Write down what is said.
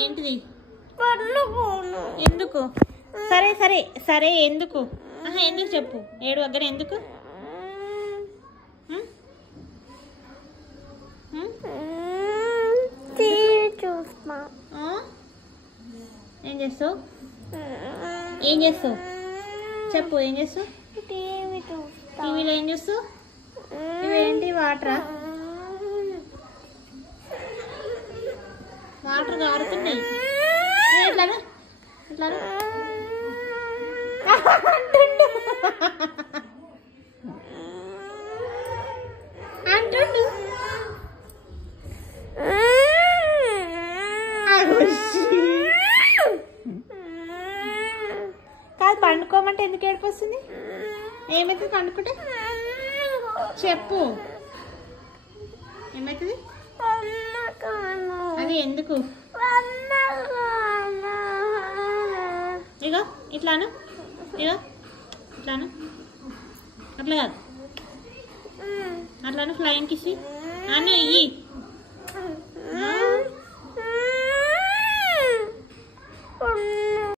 ఏంటిది? ఎందుకు? సరే సరే సరే ఎందుకు? ఎందుకు చెప్పు. ఏడు దగ్గర ఎందుకు? ఏం చేస్తావు? ఏం చేస్తావు చెప్పు. ఏం చేస్తావు? టీవీలో ఏం చేస్తావు? ఇవేంటి? వాటరా? వాటర్ కారుతున్నాయి. ఎట్లా ఎట్లా అంటుండు. కాదు, పండుకోమంటే ఎందుకు ఏడుపు వస్తుంది? ఏమైతుంది పండుకుంటే? చెప్పు ఏమైతుంది? అది ఎందుకు? ఇగో ఇట్లాను, ఇగో ఇట్లాను, అట్లా కాదు, అట్లాను. ఫ్లయింగ్ కిసి అని ఇయ్యి.